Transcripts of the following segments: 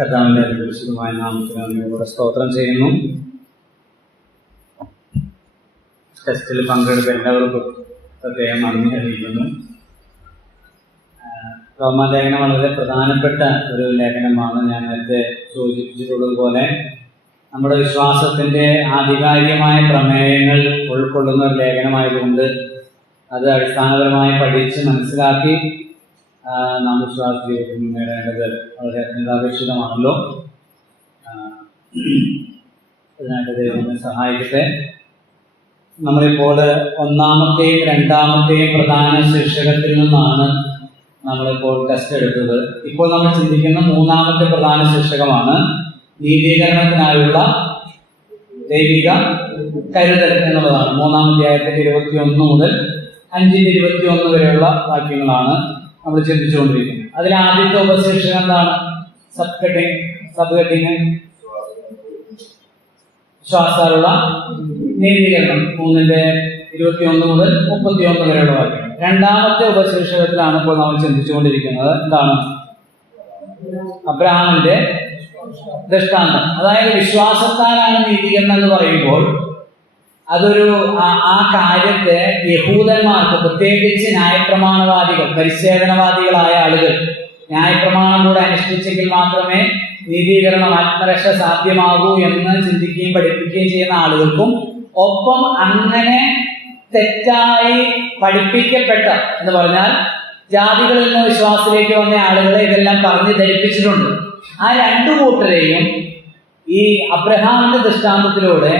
കർത്താവിന്റെ പരിശുദ്ധമായ നാമത്തിന് അങ്ങയോട് സ്തോത്രം ചെയ്യുന്നു. ടെസ്റ്റിൽ പങ്കെടുത്ത എല്ലാവർക്കും പ്രത്യേകം നന്ദി അറിയിക്കുന്നു. റോമാലേഖനം വളരെ പ്രധാനപ്പെട്ട ഒരു ലേഖനമാണ്. ഞാൻ നേരത്തെ സൂചിപ്പിച്ചിട്ടുള്ളതുപോലെ നമ്മുടെ വിശ്വാസത്തിൻ്റെ ആധികാരികമായ പ്രമേയങ്ങൾ ഉൾക്കൊള്ളുന്ന ഒരു ലേഖനമായതുകൊണ്ട് അത് അടിസ്ഥാനപരമായി പഠിച്ച് മനസ്സിലാക്കി നാം വിശ്വാസ ജീവിതത്തിൽ നേടേണ്ടത് വളരെ അത്യന്താപേക്ഷിതമാണല്ലോ. അതിനായിട്ട് ദൈവം സഹായിക്കട്ടെ. നമ്മളിപ്പോൾ ഒന്നാമത്തെയും രണ്ടാമത്തെയും പ്രധാന ശീർഷകത്തിൽ നിന്നാണ് നമ്മളിപ്പോൾ ടെസ്റ്റ് എടുത്തത്. ഇപ്പോൾ നമ്മൾ ചിന്തിക്കുന്ന മൂന്നാമത്തെ പ്രധാന ശീർഷകമാണ് നീതീകരണത്തിനായുള്ള ദൈവിക കരുതൽ എന്നുള്ളതാണ്. മൂന്നാം അധ്യായത്തിന്റെ 21 മുതൽ 5-21 വരെയുള്ള വാക്യങ്ങളാണ് നമ്മൾ ചിന്തിച്ചുകൊണ്ടിരിക്കുന്നത്. അതിൽ ആദ്യത്തെ ഉപശീർഷകം എന്താണ്? സബ് കട്ടിങ് വിശ്വാസാലുള്ള നീതീകരണം. 3:21 മുതൽ 31 വരെയുള്ള വാക്യം. രണ്ടാമത്തെ ഉപശീർഷകത്തിലാണ് ഇപ്പോൾ നമ്മൾ ചിന്തിച്ചുകൊണ്ടിരിക്കുന്നത്. എന്താണ്? അബ്രഹാമിന്റെ ദൃഷ്ടാന്തം. അതായത് വിശ്വാസത്താലാണ് നീതീകരണം എന്ന് പറയുമ്പോൾ അതൊരു ആ കാര്യത്തെ യഹൂദന്മാർക്ക്, പ്രത്യേകിച്ച് ന്യായപ്രമാണവാദികൾ, പരിച്ഛേദനവാദികളായ ആളുകൾ, ന്യായപ്രമാണം കൂടെ അനുഷ്ഠിച്ചെങ്കിൽ മാത്രമേ നീതീകരണം, ആത്മരക്ഷ സാധ്യമാകൂ എന്ന് ചിന്തിക്കുകയും പഠിപ്പിക്കുകയും ചെയ്യുന്ന ആളുകൾക്കും, ഒപ്പം അങ്ങനെ തെറ്റായി പഠിപ്പിക്കപ്പെട്ട എന്ന് പറഞ്ഞാൽ ജാതികളിൽ നിന്ന് വിശ്വാസത്തിലേക്ക് വന്ന ആളുകളെ ഇതെല്ലാം പറഞ്ഞ് ധരിപ്പിച്ചിട്ടുണ്ട്. ആ രണ്ടു കൂട്ടരെയും ഈ അബ്രഹാമിന്റെ ദൃഷ്ടാന്തത്തിലൂടെ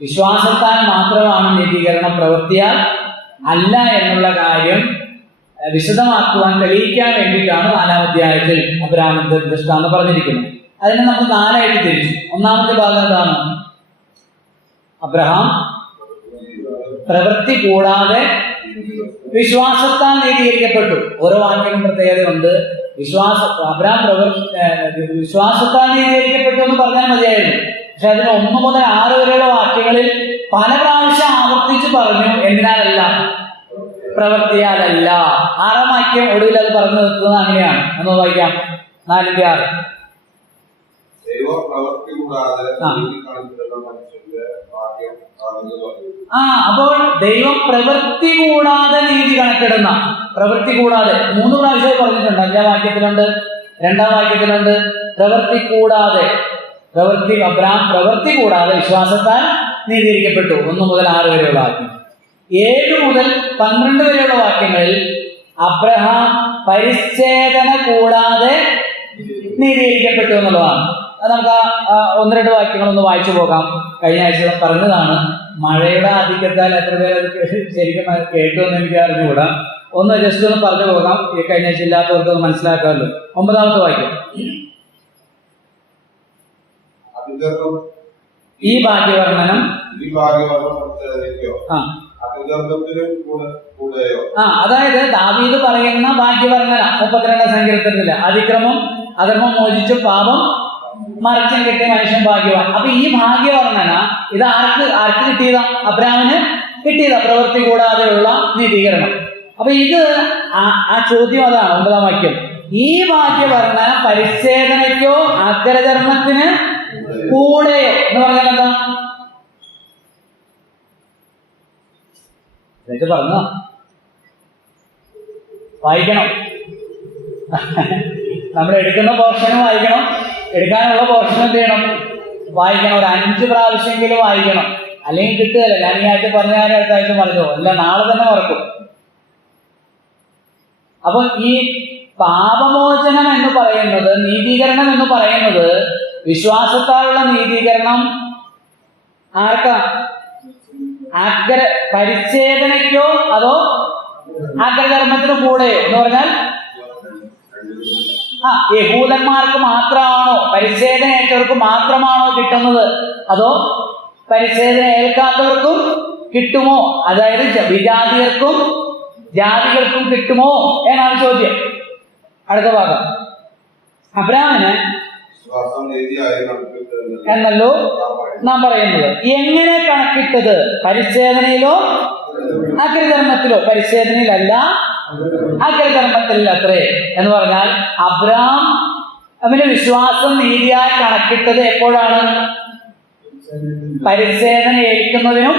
വിശ്വാസത്താൽ മാത്രമാണ് നീതീകരണം, പ്രവൃത്തിയാൽ അല്ല എന്നുള്ള കാര്യം വിശദമാക്കുവാൻ, തെളിയിക്കാൻ വേണ്ടിയിട്ടാണ് 4-ാം അധ്യായത്തിൽ അബ്രഹാമിന്റെ ദൃഷ്ടാന്തം പറഞ്ഞിരിക്കുന്നത്. അതിനെ നമ്മൾ 4ആയിട്ട് തിരിച്ചു. ഒന്നാമത്തെ ഭാഗം എന്താണ്? അബ്രഹാം പ്രവൃത്തി കൂടാതെ വിശ്വാസത്താൽ നീതീകരിക്കപ്പെട്ടു. ഓരോ വാക്യവും പ്രത്യേകതയുണ്ട്. അബ്രഹാം വിശ്വാസത്താൽ നീതീകരിക്കപ്പെട്ടു എന്ന് പറഞ്ഞാൽ മതിയായിരുന്നു. പക്ഷെ അതിന് 1 മുതൽ 6 വരെയുള്ള വാക്യങ്ങളിൽ പല പ്രാവശ്യം ആവർത്തിച്ച് പറഞ്ഞു. എന്തിനാലല്ല? പ്രവൃത്തിയാലല്ല. 6-ാം വാക്യം ഒടുവിൽ അത് പറഞ്ഞു നിർത്തുന്നത് അങ്ങനെയാണ്. ഒന്ന് വായിക്കാം. 4:6. അപ്പോൾ ദൈവം പ്രവൃത്തി കൂടാതെ നീതി കണക്കിടുന്ന, പ്രവൃത്തി കൂടാതെ 3 പ്രാവശ്യം പറഞ്ഞിട്ടുണ്ട്. 5-ാം വാക്യത്തിലുണ്ട്, 2-ാം വാക്യത്തിലുണ്ട്. പ്രവൃത്തി കൂടാതെ, അബ്രഹാം പ്രവൃത്തി കൂടാതെ വിശ്വാസത്താൽ നീതീകരിക്കപ്പെട്ടു. 1 മുതൽ 6 വരെയുള്ള വാക്യം. 7 മുതൽ 12 വരെയുള്ള വാക്യങ്ങളിൽ അബ്രഹാം പരിച്ഛേദന കൂടാതെ നീതീകരിക്കപ്പെട്ടു എന്നുള്ളതാണ്. അത് നമുക്ക് 1-2 വാക്യങ്ങളൊന്ന് വായിച്ചു പോകാം. കഴിഞ്ഞ ആഴ്ച പറഞ്ഞതാണ്. മഴയുടെ ആധിക്യത്താൽ എത്ര പേര് അത് ശരിക്കും കേട്ടു എന്ന് എനിക്ക് അറിഞ്ഞുകൂടാ. ഒന്ന് ജസ്റ്റ് ഒന്ന് പറഞ്ഞു പോകാം. കഴിഞ്ഞ ആഴ്ച ഇല്ലാത്തവർക്ക് അത് മനസ്സിലാക്കാമല്ലോ. 9-ാമത്തെ വാക്യം. ഈ ഭാഗ്യവർണ്ണനം അതായത് ദാവീദ് പറയുന്ന ഭാഗ്യവർണ്ണന 32-ാം സങ്കീർത്തനത്തില്, അതിക്രമം അധർമ്മം മോചിച്ചു പാപം മറിച്ചും കിട്ടിയ മനുഷ്യൻ ഭാഗ്യവാൻ. അപ്പൊ ഈ ഭാഗ്യവർണ്ണന ഇത് ആർക്ക് കിട്ടിയതാ? അബ്രഹാമിന് കിട്ടിയതാ, പ്രവൃത്തി കൂടാതെയുള്ള നീതീകരണം. അപ്പൊ ഇത് ആ ചോദ്യം അതാണ്. 9-ാം വാക്യം. ഈ ഭാഗ്യവർണ്ണന പരിച്ഛേദനയ്ക്കോ അഗ്രചർമ്മത്തിന് കൂടെയോ എന്ന് പറഞ്ഞാൽ എന്താ? പറഞ്ഞോ, വായിക്കണം. നമ്മൾ എടുക്കുന്ന പോർഷനും വായിക്കണം. എടുക്കാനുള്ള പോർഷൻ എന്ത് ചെയ്യണം? വായിക്കണം. ഒരു 5 പ്രാവശ്യമെങ്കിലും വായിക്കണം. അല്ലെങ്കിൽ കിട്ടുകയല്ല. ഞാൻ ഈ ആഴ്ച പറഞ്ഞ അടുത്ത ആഴ്ച പറഞ്ഞോ, അല്ല നാളെ തന്നെ മറക്കും. അപ്പൊ ഈ പാപമോചനം എന്ന് പറയുന്നത്, നീതീകരണം എന്ന് പറയുന്നത്, വിശ്വാസത്താലുള്ള നീതീകരണം ആർക്കാ? പരിച്ഛേദനയ്ക്കോ അതോ അഗ്രകർമ്മത്തിന് കൂടെയോ എന്ന് പറഞ്ഞാൽ യഹൂദന്മാർക്ക് മാത്രമാണോ, പരിച്ഛേദന ഏറ്റവർക്ക് മാത്രമാണോ കിട്ടുന്നത്, അതോ പരിച്ഛേദന ഏൽക്കാത്തവർക്കും കിട്ടുമോ? അതായത് വിജാതികർക്കും ജാതികൾക്കും കിട്ടുമോ എന്നാണ് ചോദ്യം. അടുത്ത ഭാഗം. അബ്രഹാമിന് എന്നല്ലോ നാം പറയുന്നത്. എങ്ങനെ കണക്കിട്ടത്? പരിച്ഛേദനയിലോ അഗ്രകർമ്മത്തിലോ? പരിച്ഛേദനയിലല്ല, അഗ്രകർമ്മത്തിൽ അത്രേ എന്ന് പറഞ്ഞാൽ അബ്രഹാം അവന് വിശ്വാസം നീതിയായി കണക്കിട്ടത് എപ്പോഴാണ്? പരിച്ഛേദന ഏൽക്കുന്നതിനും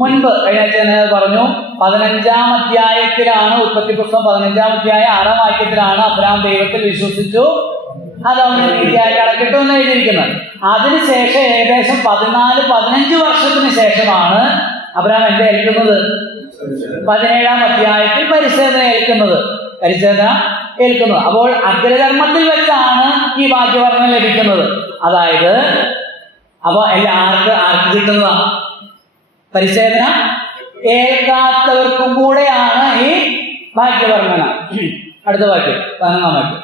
മുൻപ്. കഴിഞ്ഞ ആഴ്ച പറഞ്ഞു, 15-ാം അധ്യായത്തിലാണ്, ഉൽപ്പത്തി പുസ്തകം 15-ാം അധ്യായം 6-ാം വാക്യത്തിലാണ് അബ്രഹാം ദൈവത്തിൽ വിശ്വസിച്ചു, അത് അവന് നീതിയായി കണക്കിട്ടു എന്ന് എഴുതിയിരിക്കുന്നത്. അതിനുശേഷം ഏകദേശം 14-15 വർഷത്തിന് ശേഷമാണ് അബ്രഹാം എന്താ ഏൽക്കുന്നത്? 17-ാം അധ്യായത്തിൽ പരിച്ഛേദന ഏൽക്കുന്നത്. അപ്പോൾ അഗ്രകർമ്മത്തിൽ വെച്ചാണ് ഈ വാക്യവർണ്ണം ലഭിക്കുന്നത്. അതായത് അപ്പൊ ആർക്ക് കിട്ടുന്നതാണ്? പരിച്ഛേദന ഏൽക്കാത്തവർക്കും കൂടെയാണ് ഈ വാക്യവർണ്ണന. അടുത്ത വാക്യം, 11-ാം വാക്യം.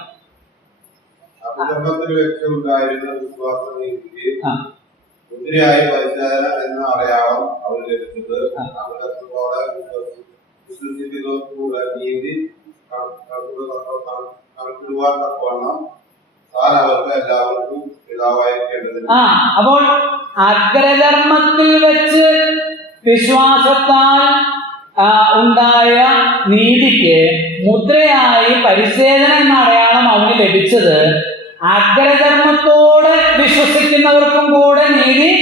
അപ്പോൾ അഗ്രധർമ്മത്തിൽ വെച്ച് വിശ്വാസത്താൽ ഉണ്ടായ നീതിക്ക് മുദ്രയായി പരിച്ഛേദന എന്ന അടയാളം അവന് ലഭിച്ചത് അഗ്രധർമ്മത്തോട് വിശ്വസിക്കുന്നവർക്കും കൂടെ നീതി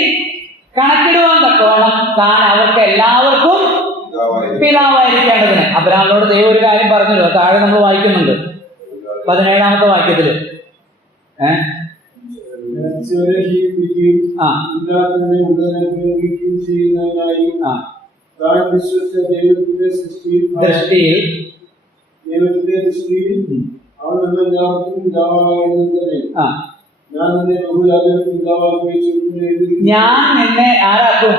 കണക്കിടുവാൻ തക്കവണ്ണം താൻ അവർക്ക് എല്ലാവർക്കും പിതാവായിരിക്കേണ്ടതിന്. അബ്രഹാമിനോട് ദൈവം ഒരു കാര്യം പറഞ്ഞല്ലോ, താഴെ നമ്മൾ വായിക്കുന്നുണ്ട് 17-ാമത്തെ വാക്യത്തില്. ഞാൻ നിന്നെ ആരാക്കും?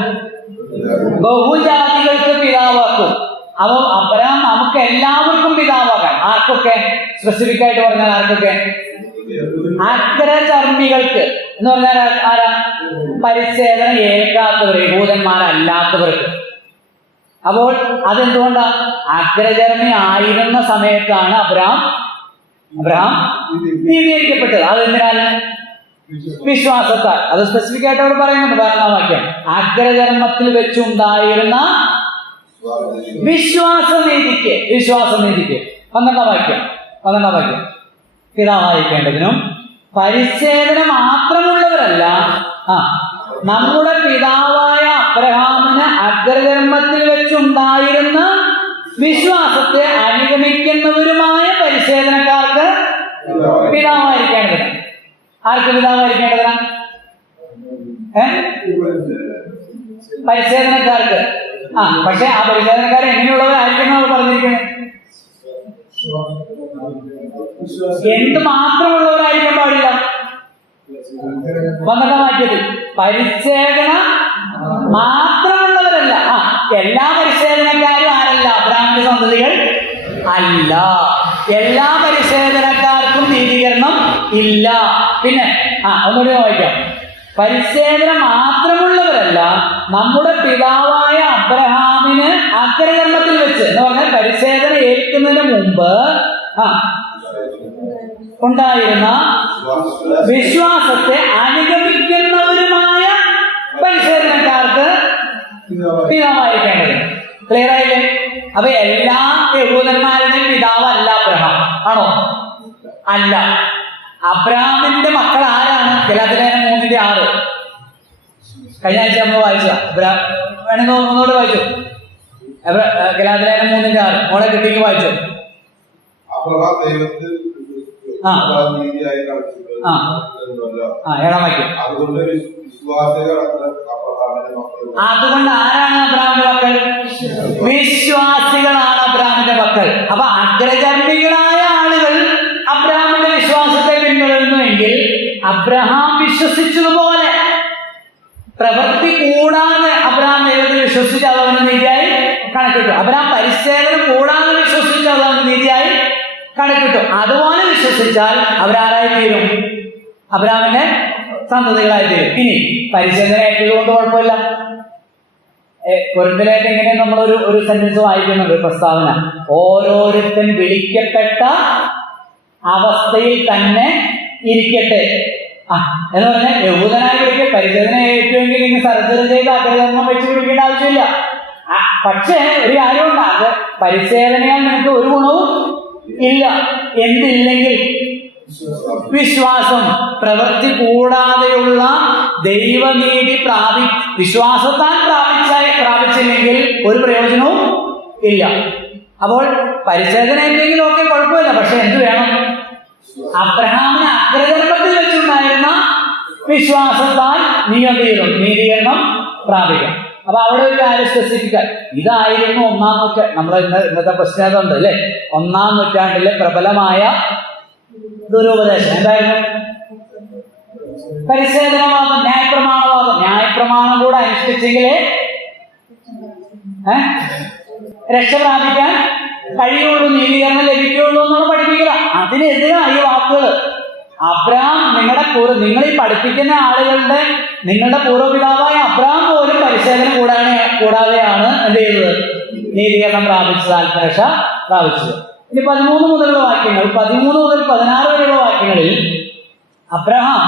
ബഹുജാതികൾക്ക് പിതാവാക്കും. അപ്പൊ അബ്രഹാം നമുക്ക് എല്ലാവർക്കും പിതാവാകാൻ. ആർക്കൊക്കെ? സ്പെസിഫിക് ആയിട്ട് പറഞ്ഞാൽ ആർക്കൊക്കെ? അഗ്രചർമ്മികൾക്ക് എന്ന് പറഞ്ഞാൽ ആരാ? പരിച്ഛേദന ഏൽക്കാത്തവർ, യഹൂദന്മാരല്ലാത്തവർക്ക്. അപ്പോൾ അതെന്തുകൊണ്ടാ? അഗ്രചർമ്മി ആയിരുന്ന സമയത്താണ് അബ്രഹാം നീതീകരിക്കപ്പെട്ടത്. അതെന്തിനാണ്? വിശ്വാസത്താൽ. അത് സ്പെസിഫിക് ആയിട്ട് അവർ പറയുന്നുണ്ട്. 12-ാം വാക്യം, അഗ്രചർമ്മത്തിൽ വെച്ചുണ്ടായിരുന്ന വിശ്വാസനീതിക്ക്. 12-ാം വാക്യം, പിതാവായിരിക്കേണ്ടതിനും പരിച്ഛേദന മാത്രമുള്ളവരല്ല, നമ്മുടെ പിതാവായ അബ്രഹാമിന് അഗ്രചർമ്മത്തിൽ വെച്ചുണ്ടായിരുന്ന വിശ്വാസത്തെ അനുഗമിക്കുന്നവരുമായ പരിച്ഛേദനക്കാർക്ക് പിതാവായിരിക്കേണ്ടതിന്. ആർക്ക് പിതാവായിരിക്കേണ്ടതിനാ? പരിച്ഛേദനക്കാർക്ക്. പക്ഷെ ആ പരിച്ഛേദനക്കാർ എങ്ങനെയുള്ളവരായിരിക്കണം അവർ പറഞ്ഞിരിക്കുന്നത്? എന്ത് മാത്രമുള്ളവരായിരിക്കാൻ പാടില്ല? 12-ാം വാക്യത്തിൽ പരിച്ഛേദന മാത്രമുള്ളവരല്ല. എല്ലാ പരിച്ഛേദനക്കാരും ആരല്ല? അബ്രഹാമിന്റെ സന്തതികൾ അല്ല. എല്ലാ പരിച്ഛേദനക്കാർക്കും നീതീകരണം ഇല്ല. പിന്നെ ഒന്നുകൂടി വായിക്കാം. പരിച്ഛേദന മാത്രമുള്ളവരല്ല, നമ്മുടെ പിതാവായ അബ്രഹാമിന് അഗ്രകർമ്മത്തിൽ വെച്ച് എന്ന് പറഞ്ഞാൽ പരിച്ഛേദന ഏൽക്കുന്നതിന് മുമ്പ് ഉണ്ടായിരുന്ന വിശ്വാസത്തെ അനുഗമിക്കുന്നവരുമായ പരിച്ഛേദനക്കാർക്ക് പിതാവായിരിക്കേണ്ടത്. ക്ലിയർ ആയില്ലേ? അപ്പൊ എല്ലാ യഹൂദന്മാരുടെയും പിതാവല്ല അബ്രഹാം. ആണോ? അല്ല. അബ്രഹാമിന്റെ മക്കൾ ആരാണ്? ഗലാത്യലേഖനം 3:6. കഴിഞ്ഞ ആഴ്ച നമ്മൾ വായിച്ച വേണമെങ്കിൽ ഒന്നുകൂടെ വായിച്ചു. ഗലാത്യലേഖനം 3:6 മോളെ കിട്ടിക്ക് വായിച്ചു. ഏഴാം വാക്യം. അതുകൊണ്ട് ആരാണ് അബ്രഹാമിന്റെ മക്കൾ? വിശ്വാസികളാണ് അബ്രഹാമിന്റെ മക്കൾ. അപ്പൊ അഗ്രചർമ്മികളായ ആളുകൾ അബ്രഹാമിന്റെ വിശ്വാസത്തെ പിന്തുടരുന്നുവെങ്കിൽ അബ്രഹാം വിശ്വസിച്ചതുപോലെ പ്രവൃത്തി കൂടാതെ അബ്രഹാം ദൈവത്തിൽ വിശ്വസിച്ച് അത് അവന് നീതിയായി കണക്കിട്ടു. അബ്രഹാം പരിച്ഛേദന കൂടാതെ വിശ്വസിച്ച് അത് അവന് നീതിയായി കണക്കിട്ടു. അതുപോലെ വിശ്വസിച്ചാൽ അവരാരായി തീരും? അബ്രഹാമിന്റെ സന്തതികളായി തീരും. ഇനി പരിച്ഛേദന ഏറ്റതുകൊണ്ട് കുഴപ്പമില്ല. കൊരിന്ത്യയിലേക്ക് ഇങ്ങനെ നമ്മളൊരു സെന്റൻസ് വായിക്കുന്നുണ്ട്, പ്രസ്താവന. ഓരോരുത്തൻ വിളിക്കപ്പെട്ട അവസ്ഥയിൽ തന്നെ ഇരിക്കട്ടെ എന്ന് പറഞ്ഞാൽ യഹൂദനായി വിളിക്കുക. പരിച്ഛേദന ഏറ്റുമെങ്കിൽ നിങ്ങൾ സർജറി ചെയ്ത് അഗ്രകർമ്മം വെച്ച് വിളിക്കേണ്ട ആവശ്യമില്ല. പക്ഷേ ഒരു കാര്യമുണ്ട്, അത് പരിച്ഛേദനയാൽ നിങ്ങൾക്ക് ഒരു ഗുണവും ഇല്ല. എന്തില്ലെങ്കിൽ വിശ്വാസം. പ്രവൃത്തി കൂടാതെയുള്ള ദൈവനീതി വിശ്വാസത്താൽ പ്രാപിച്ചില്ലെങ്കിൽ ഒരു പ്രയോജനവും ഇല്ല. അപ്പോൾ പരിച്ഛേദന എന്തെങ്കിലും ഒക്കെ കുഴപ്പമില്ല, പക്ഷെ എന്ത് വേണം? അബ്രഹാമിന് അഗ്രഗർഭത്തിൽ വെച്ചുണ്ടായിരുന്ന വിശ്വാസത്താൽ നീ എന്ത് ചെയ്യണം? നീതീകരണം പ്രാപിക്കണം. അപ്പൊ അവിടെ ഒരു കാര്യം സ്പെസിഫിക്, ഇതായിരുന്നു ഒന്നാം നൂറ്റാണ്ട്, നമ്മളെ ഇന്നത്തെ പശ്ചാത്തലം ഉണ്ട് അല്ലെ, ഒന്നാം നൂറ്റാണ്ടിലെ പ്രബലമായ ദുരുപദേശം എന്തായിരുന്നു? പരിച്ഛേദനവാദം, ന്യായപ്രമാണവാദം. ന്യായപ്രമാണം കൂടെ അനുഷ്ഠിച്ചെങ്കിലേ രക്ഷ പ്രാപിക്കാൻ കഴിയുള്ളൂ, നീതീകരണം ലഭിക്കുള്ളൂ എന്നുള്ള പഠിപ്പിക്കുക. അതിനെതിരാണ് ഈ വാക്കുകൾ. അബ്രഹാം നിങ്ങൾ ഈ പഠിപ്പിക്കുന്ന ആളുകളുടെ, നിങ്ങളുടെ പൂർവ്വപിതാവായ അബ്രഹാം പോലും പരിച്ഛേദന കൂടാതെയാണ് എന്ത് ചെയ്തത്? നീതീകരണം പ്രാപിച്ചത്, ആത്മരക്ഷ പ്രാപിച്ചത്. ഇനി 13 മുതലുള്ള വാക്യങ്ങൾ, 13 മുതൽ 16 വരെയുള്ള വാക്യങ്ങളിൽ അബ്രഹാം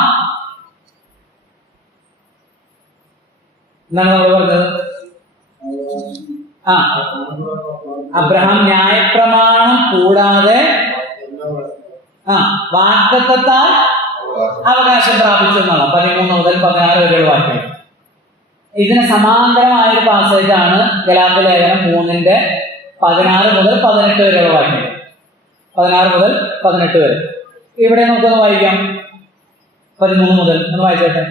എന്താണ് നമ്മൾ പറഞ്ഞത്? അബ്രഹാം ന്യായപ്രമാണം കൂടാതെ വാഗ്ദത്തത്താൽ അവകാശം പ്രാപിച്ചു എന്നാണ് 13 മുതൽ 16 വരെയുള്ള വാക്യം. ഇതിന് സമാന്തരമായ ഒരു പാസേജാണ് ഗലാത്യ ലേഖനം 3-ന്റെ 16 മുതൽ 18 വരെയുള്ള വാക്യം. 16 മുതൽ 18 വരെ. ഇവിടെ നമുക്കൊന്ന് വായിക്കാം. 13 മുതൽ ഒന്ന് വായിച്ചോട്ടെ.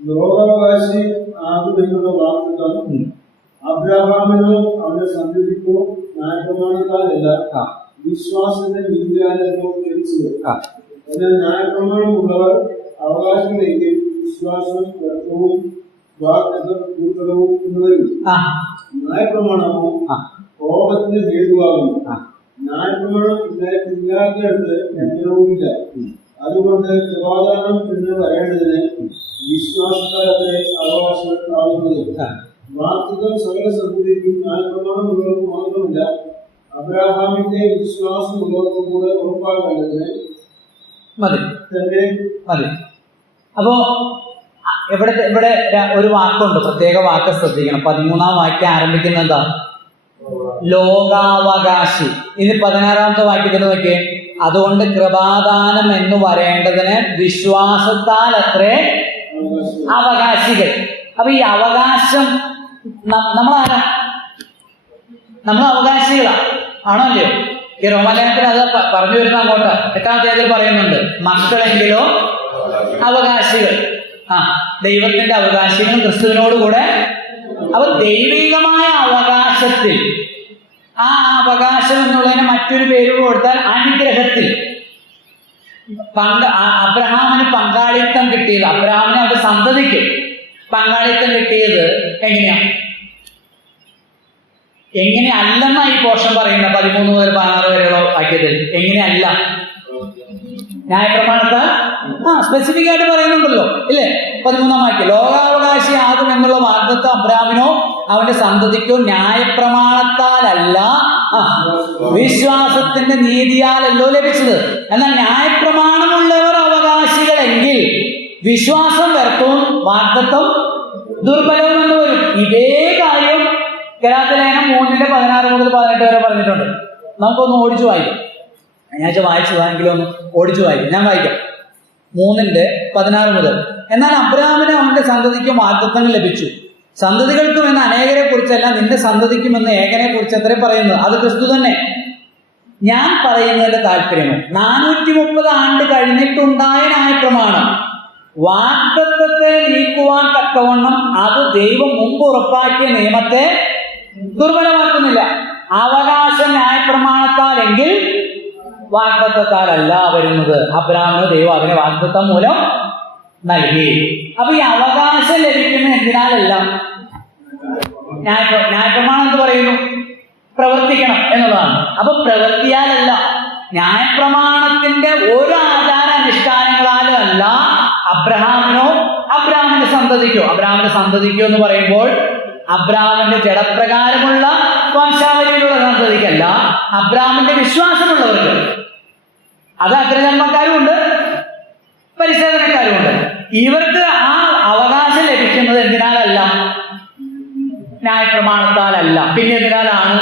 ലോകാവകാശി ആകുമെന്നുള്ള വാഗ്ദത്തം അബ്രഹാമിനോ അവന്റെ സന്തതിക്കോ ന്യായപ്രമാണത്താലല്ല വിശ്വാസത്തിന്റെ നീതിയാലോ ലഭിച്ചത്. എന്നാൽ ന്യായപ്രമാണമുള്ളവർ അവകാശികളെങ്കിൽ വിശ്വാസം വ്യർത്ഥവും വാഗ്ദത്തം ദുർബലവും എന്ന് വരും. ന്യായപ്രമാണമോ കോപത്തിന് ഹേതുവാകുന്നു. ന്യായപ്രമാണം ഇല്ലാത്തടത്ത് ലംഘനവുമില്ല. അതുകൊണ്ട് കൃപാദാനം എന്ന് പറയേണ്ടതിന് വിശ്വാസത്താലത്തെ അവകാശങ്ങൾ ആകുന്നത്. വാഗ്ദത്തം സകല സന്തതിക്കും ന്യായപ്രമാണമുള്ളവർക്ക് മാത്രമല്ല അബ്രഹാമിന്റെ വിശ്വാസമുള്ളവർക്കും കൂടെ ഉറപ്പാക്കേണ്ടതിന് തന്നെ മതി. അപ്പോ ഇവിടെ ഒരു വാക്കുണ്ട്, പ്രത്യേക വാക്ക് ശ്രദ്ധിക്കണം. 13-ാം വാക്യം ആരംഭിക്കുന്നത് എന്താ? ലോകാവകാശി. ഇനി 16-ാമത്തെ വാക്യത്തിൽ നോക്കിയേ. അതുകൊണ്ട് കൃപാദാനം എന്ന് പറയേണ്ടതിന് വിശ്വാസത്താൽ അത്രേ അവകാശികൾ. അപ്പൊ ഈ അവകാശം നമ്മളാരാ? നമ്മൾ അവകാശികളാ, ആണോ അല്ലയോ? ഈ റോമാലേഖനത്തിൽ അത് പറഞ്ഞു വരുന്ന അങ്ങോട്ട് 8-ാം അധ്യായത്തിൽ പറയുന്നുണ്ട്, മക്കളെങ്കിലോ അവകാശികൾ. ദൈവത്തിന്റെ അവകാശികളും ക്രിസ്തുവിനോടുകൂടെ. അപ്പൊ ദൈവികമായ അവകാശത്തിൽ, ആ അവകാശം എന്നുള്ളതിന് മറ്റൊരു പേര് കൊടുത്താൽ അനുഗ്രഹത്തിൽ അബ്രഹാമിന് പങ്കാളിത്തം കിട്ടിയത്, അബ്രഹാമിന് അവരുടെ സന്തതിക്ക് പങ്കാളിത്തം കിട്ടിയത് എങ്ങനെയല്ലെന്നാ ഈ പോർഷൻ പറയുന്ന 13 മുതൽ 16 വരെയുള്ള വാക്യത്തിൽ. എങ്ങനെയല്ല? ന്യായപ്രമാണത്താൽ സ്പെസിഫിക് ആയിട്ട് പറയുന്നുണ്ടല്ലോ ഇല്ലേ? 13-ാം വാക്യം, ലോകാവകാശി ആകും എന്നുള്ള വാഗ്ദത്തം അബ്രഹാമിനോ അവന്റെ സന്തതിക്കോ ന്യായപ്രമാണത്താലല്ല വിശ്വാസത്തിന്റെ നീതിയാലല്ലോ ലഭിച്ചത്. എന്നാൽ ന്യായപ്രമാണമുള്ളവർ അവകാശികളെങ്കിൽ വിശ്വാസം വ്യർത്ഥവും വാഗ്ദത്തം ദുർബലവും എന്ന് വരും. ഇതേ കാര്യം ഗലാത്യ ലേഖനം 3-ന്റെ 16 മുതൽ 18 വരെ പറഞ്ഞിട്ടുണ്ട്. നമുക്കൊന്ന് ഓടിച്ചു വായിക്കാം. ഞാൻ വായിച്ചതാണെങ്കിലും ഒന്ന് ഓടിച്ചു വായിക്കാം. ഞാൻ വായിക്കാം. 3-ന്റെ 16 മുതൽ. എന്നാൽ അബ്രഹാമിന് അവന്റെ സന്തതിക്കും വാഗ്ദത്തങ്ങൾ ലഭിച്ചു. സന്തതികൾക്കും എന്ന അനേകരെ കുറിച്ചല്ല, നിന്റെ സന്തതിക്കും എന്ന ഏകനെ കുറിച്ച് അത്രേ പറയുന്നത്. അത് ക്രിസ്തു തന്നെ. ഞാൻ പറയുന്നതിന്റെ താല്പര്യമോ 430 ആണ്ട് കഴിഞ്ഞിട്ടുണ്ടായ ന്യായപ്രമാണം വാഗ്ദത്തത്തെ നീക്കുവാൻ തക്കവണ്ണം അത് ദൈവം മുമ്പ് ഉറപ്പാക്കിയ നിയമത്തെ ദുർബലമാക്കുന്നില്ല. അവകാശം ന്യായപ്രമാണത്താലെങ്കിൽ വാഗ്ദത്തത്താലല്ല വരുന്നത്. അബ്രഹാമിന് ദൈവം അതിനെ വാഗ്ദത്തം മൂലം നൽകി. അപ്പൊ ഈ അവകാശം ലഭിക്കുന്ന എന്തിനാലല്ല? ന്യായപ്രമാണം എന്ന് പറയുന്നു പ്രവർത്തിക്കണം എന്നുള്ളതാണ്. അപ്പൊ പ്രവൃത്തിയാലല്ല, ന്യായപ്രമാണത്തിന്റെ ഒരു ആചാരാനുഷ്ഠാനങ്ങളാലും അല്ല അബ്രഹാമിനോ അബ്രഹാമിന്റെ സന്തതിക്കോ. അബ്രഹാമിന്റെ സന്തതിക്കോ എന്ന് പറയുമ്പോൾ അബ്രഹാമിന്റെ ജഡപ്രകാരമുള്ള വംശാവലിയിലുള്ള സന്തതിക്കല്ല, അബ്രഹാമിന്റെ വിശ്വാസമുള്ളവർക്ക്. അത് അഗ്രജന്മക്കാരും ഉണ്ട്, പരിശോധനക്കാരും ഉണ്ട്. ഇവർക്ക് ആ അവകാശം ലഭിക്കുന്നത് എന്തിനാലല്ല? ന്യായപ്രമാണത്താലല്ല. പിന്നെ എന്തിനാലാണ്?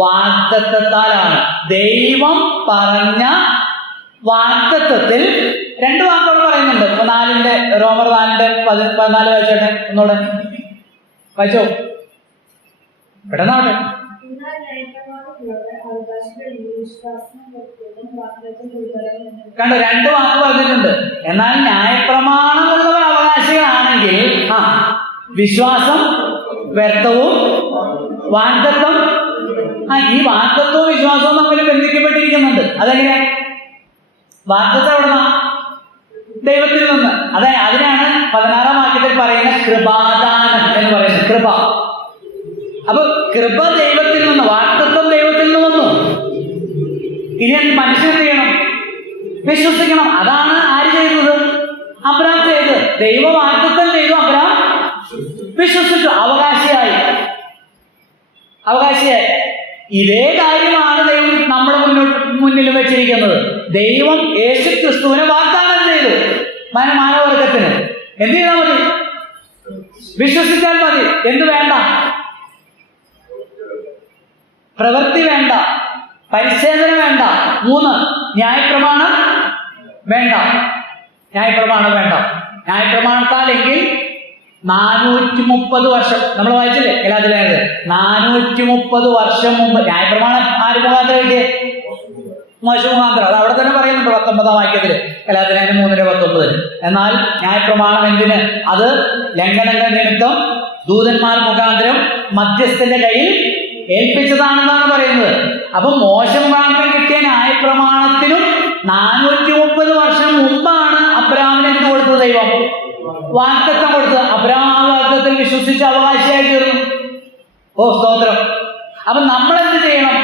വാഗ്ദത്തത്താലാണ്. ദൈവം പറഞ്ഞ വാഗ്ദത്തത്തിൽ രണ്ട് വാക്കുകൾ പറയുന്നുണ്ട്. റോമർ 4:14 വായിച്ചോട്ടെ, ഒന്നുകൂടെ വായിച്ചോ, പെട്ടെന്നാവട്ടെ. കണ്ടോ, രണ്ട് വാക്ക് പറഞ്ഞിട്ടുണ്ട്. എന്നാൽ ന്യായപ്രമാണമുള്ളവർ അവകാശികളാണെങ്കിൽ വിശ്വാസം വ്യർത്ഥവും വാഗ്ദത്തം ഈ വാഗ്ദത്തവും വിശ്വാസവും തമ്മിൽ ബന്ധിക്കപ്പെട്ടിരിക്കുന്നുണ്ട്. അതെങ്ങനെ? വാഗ്ദത്തം എവിടുന്ന? ദൈവത്തിൽ നിന്ന്. അതിനാണ് 16-ാം വാക്യത്തിൽ പറയുന്ന കൃപാദാനം എന്ന് പറയുന്നത്. കൃപ. അപ്പൊ കൃപ ദൈവത്തിൽ നിന്ന്, വാഗ്ദത്തം ദൈവത്തിൽ നിന്ന് വന്നു. ഇനി മനുഷ്യൻ ചെയ്യണം? വിശ്വസിക്കണം. അതാണ് ആര് ചെയ്തത്? അബ്രാം ചെയ്തത്. ദൈവ വാഗ്ദത്തം ചെയ്തു, അബ്രാം വിശ്വസിച്ചു, അവകാശിയായി. ഇതേ കാര്യമാണ് ദൈവം നമ്മുടെ മുന്നിൽ വെച്ചിരിക്കുന്നത്. ദൈവം യേശു ക്രിസ്തുവിനെ വാഗ്ദാനം ചെയ്തു മാനവവർഗത്തിന്. എന്ത് ചെയ്താൽ മതി? വിശ്വസിച്ചാൽ മതി. എന്ത് വേണ്ട? പ്രവൃത്തി വേണ്ട, പരിച്ഛേദന വേണ്ട. 3, ന്യായപ്രമാണം വേണ്ട. ന്യായപ്രമാണത്താലെങ്കിൽ 430 വർഷം നമ്മൾ വായിച്ചില്ലേ ഗലാത്യലേഖനത്തിൽ? 430 വർഷം മുമ്പ് ന്യായപ്രമാണം ആര് മുഖാന്തരം കിട്ടിയേ? മോശ മുഖാന്തരം. അത് അവിടെ തന്നെ പറയുന്നുണ്ട് 19-ാം വാക്യത്തിൽ, ഗലാത്യലേഖനം 3:19. എന്നാൽ ന്യായപ്രമാണം എന്തിന്? അത് ലംഘനങ്ങൾ നിമിത്തം ദൂതന്മാർ മുഖാന്തരം മധ്യസ്ഥന്റെ കയ്യിൽ ഏൽപ്പിച്ചതാണെന്നാണ് പറയുന്നത്. അപ്പൊ മോശ മുഖാന്തരം കിട്ടിയ ന്യായപ്രമാണത്തിനും 430 വർഷം മുമ്പാണ് അബ്രാമിന് എന്ത് കൊടുത്തത്? ദൈവം വാഗ്ദത്തം കൊടുത്തത്. അബ്രാം ആ വാഗ്ദത്തത്തിൽ വിശ്വസിച്ച് അവകാശിയായി തീർന്നു. സ്തോത്രം. അപ്പൊ നമ്മൾ എന്ത് ചെയ്യണം?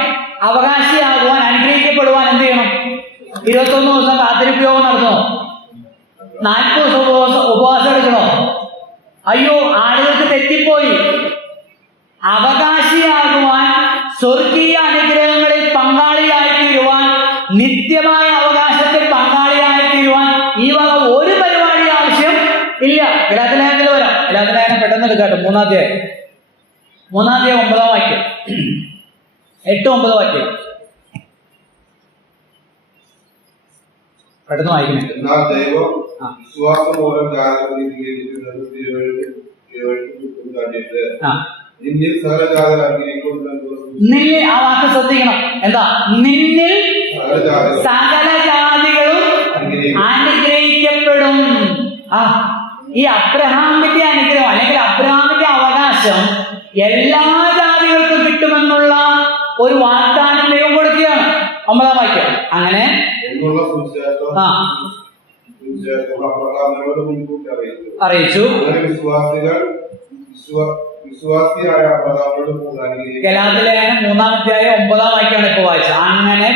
അവകാശിയാകുവാൻ, അനുഗ്രഹിക്കപ്പെടുവാൻ എന്ത് ചെയ്യണം? 21 ദിവസം കാത്തിരിപ്പയോഗം നടത്തണോ? 40 ദിവസം ഉപവാസം എടുക്കണോ? അയ്യോ, ആളുകൾക്ക് തെറ്റിപ്പോയി. അവകാശിയാകുവാൻ, സ്വർഗീയ അനുഗ്രഹങ്ങളിൽ പങ്കാളിയായി തീരുവാൻ, നിത്യമായ അവകാശത്തിൽ പങ്കാളിയായി തീരുവാൻ ഈ വക ഒരു പരിപാടി ആവശ്യം ഇല്ല. ഗലാത്യലേഖനത്തിൽ വരാം. ഗലാത്യലേഖനം പെട്ടെന്ന് എടുക്കാട്ടോ. 3-ാം അധ്യായം 9-ാം വാക്യം, 8-9 വാക്യം പെട്ടെന്ന് വായിക്കണേ. എന്നാൽ ദൈവം വിശ്വാസം മൂലം നിന്നിൽ ആ വാക്ക് ശ്രദ്ധിക്കണം. എന്താ? നിന്നിൽ സകല ജാതികളും അനുഗ്രഹിക്കപ്പെടും. ഈ അബ്രഹാമിന്റെ അനുഗ്രഹം അല്ലെങ്കിൽ അബ്രഹാമിന്റെ അവകാശം എല്ലാ ജാതികൾക്കും കിട്ടുമെന്നുള്ള ഒരു വാഗ്ദാനം ദൈവം കൊടുക്കുകയാണ്. 9-ാം വാക്യം. അങ്ങനെ അറിയിച്ചു. ഗലാത്യലേഖനം 3-ാം അധ്യായം 9-ാം വാക്യമാണ് ഇപ്പൊ വായിച്ചത്. അങ്ങനെ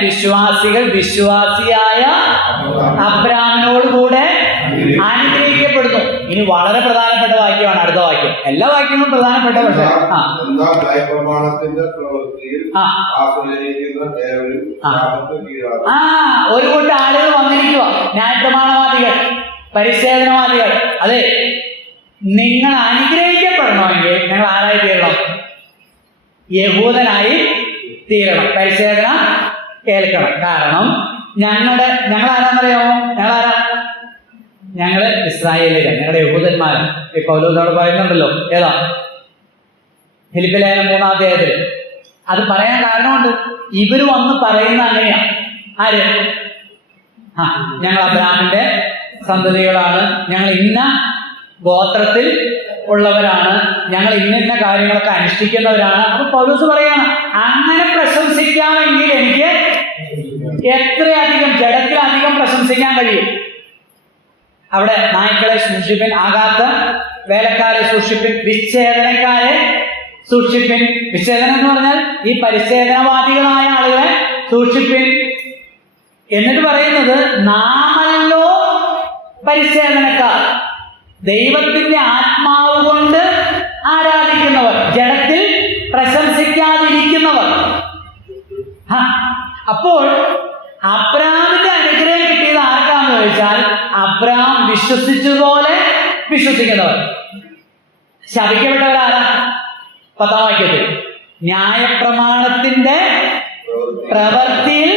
വിശ്വാസിയായ അബ്രാമിനോട് കൂടെ അനുഗ്രഹിക്കപ്പെടുന്നു. ഇനി വളരെ പ്രധാനപ്പെട്ട വാക്യമാണ് അടുത്ത വാക്യം. എല്ലാ വാക്യങ്ങളും പ്രധാനപ്പെട്ട. പക്ഷേ ഒരു കൂട്ടം ആളുകൾ വന്നിരിക്കുക, ന്യായപ്രമാണവാദികൾ, പരിച്ഛേദനവാദികൾ. അതെ, നിങ്ങൾ അനുഗ്രഹിക്കപ്പെടണമെങ്കിൽ നിങ്ങൾ ആരായി തീരണം? യഹൂദനായി തീരണം. പരിച്ഛേദന കേൾക്കണം. കാരണം ഞങ്ങൾ ആരാന്നറിയാമോ? ഞങ്ങള് ഇസ്രായേലിലാണ്, ഞങ്ങളുടെ യഹൂദന്മാരാണ്. ഈ പൗലോസോട് പറയുന്നുണ്ടല്ലോ. ഏതാ? ഫിലിപ്പിലേഖനം 3-ാം അധ്യായത്തിൽ. അത് പറയാൻ കാരണമുണ്ട്. ഇവര് വന്ന് പറയുന്ന അങ്ങനെയാ. ആര്? ഞങ്ങൾ അബ്രാമിന്റെ സന്തതികളാണ്, ഞങ്ങൾ ഇന്ന ഗോത്രത്തിൽ ഉള്ളവരാണ്, ഞങ്ങൾ ഇന്ന കാര്യങ്ങളൊക്കെ അനുഷ്ഠിക്കുന്നവരാണ്. അപ്പൊ പൗലോസ് പറയാണ്, അങ്ങനെ പ്രശംസിക്കാമെങ്കിൽ എനിക്ക് എത്രയധികം, ജഡത്തിലധികം പ്രശംസിക്കാൻ കഴിയും. അവിടെ നായ്ക്കളെ സൂക്ഷിപ്പിൻ, ആകാത്ത വേലക്കാരെ സൂക്ഷിപ്പിൻ, വിച്ഛേദനക്കാരെ സൂക്ഷിപ്പിൻ. വിച്ഛേദനം എന്ന് പറഞ്ഞാൽ ഈ പരിച്ഛേദനവാദികളായ ആളുകളെ സൂക്ഷിപ്പിൻ. എന്നിട്ട് പറയുന്നത്, നാമല്ലോ പരിച്ഛേദനക്കാർ, ദൈവത്തിന്റെ ആത്മാവ് കൊണ്ട് ആരാധിക്കുന്നവർ, ജഡത്തിൽ പ്രശംസിക്കാതിരിക്കുന്നവർ. അപ്പോൾ അബ്രാമിന്റെ അനുഗ്രഹം കിട്ടിയത് ആർക്കാന്ന് ചോദിച്ചാൽ, അബ്രാം വിശ്വസിച്ചതുപോലെ വിശ്വസിക്കുന്നവർ. ശപിക്കപ്പെട്ടവരാരാ? 10-ാം വാക്യത്തിൽ ന്യായപ്രമാണത്തിന്റെ പ്രവൃത്തിയിൽ